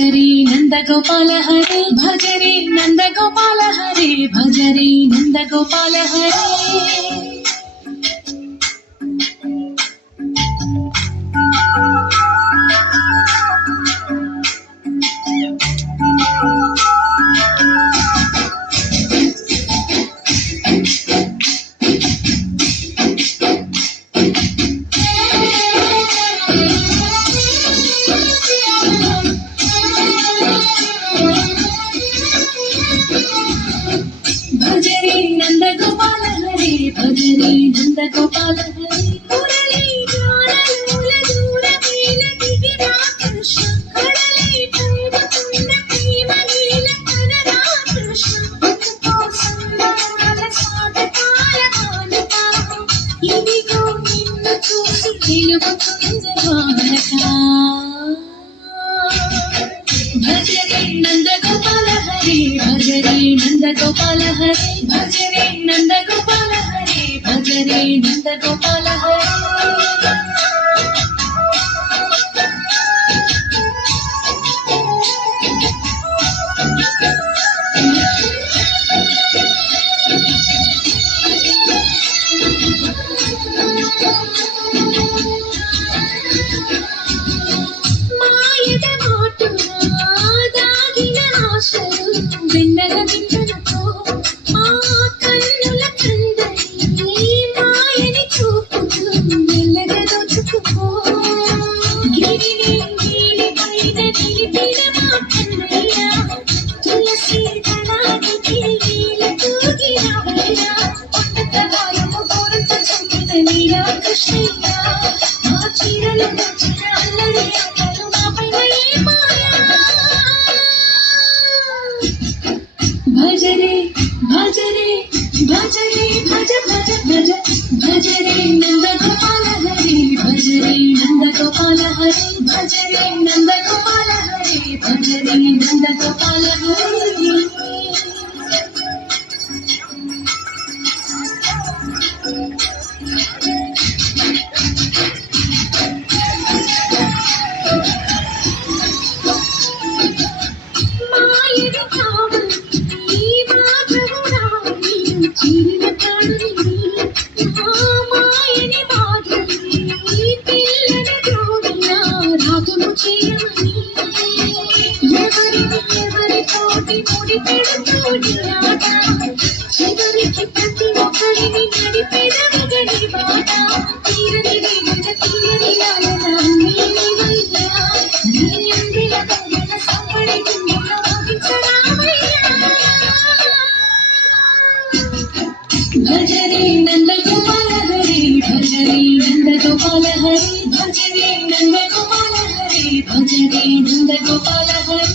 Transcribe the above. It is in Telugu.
భజరే నందగోపాల హరే భజరే నందగోపాల హరే భజరే నందగోపాల హరే భజరే నందగోపాల హరే భజరే నందగోపాల హరే మురళీ గానలోల దూర మేల దిగిరా కృష్ణ కడలై పైన ప్రేమ నీల కనరా కృష్ణ అందుకో సంబరాల సాధకాల మాలిక ఇదిగో నిన్ను చూసి వెలుగుతుంది వానక భజరే నందగోపాల హరే భజరే నందగోపాల హరే భజరే నందగోపాల హరే భజరే నందగోపాల హరే మాయద మాటుగా దాగిన ఆశలు వెన్నెల విందులతో ఆ కన్నుల కందని మాయని చూపుతూ మెల్లగా దోచుకుపో గిరిని నీలి పైన నిలిపిన మా కన్నయ్య తులసి దళానికి నీల తూగినవయ్యా ఒక్క గాయము గోరంత చంపిన నీలా కృష్ణయ్య ఆ చీరలు వచ్చిన అల్లరి ఆటలు నాపైన ఏ మాయా భజరే భజరే భజరే భజ భజ భజ భజరే నందగోపాల హరే భజరే నందగోపాల హరే భజరే నందగోపాల హరే భజరే నందగోపాల హరే మాయని కావలి మాధవురాని చిరిన కాడుని నా మాయని మాధవి పిల్లని జోడిలా రాగము చేయమని ఎవరి తోటి ముడి పెడుతూని ఆట చివరికి ప్రతి ఒక్కరిని నడిపెద మిగని బాట తీరని వేగన తీయని లాలన నీవయ్యా నీ అందిల గంగల సంబడి గుండెల వాగించరామయ్యా భజరే నందగోపాల హరే భజరే నందగోపాల హరే భజరే నందగోపాల హరే భజరే నందగోపాల హరే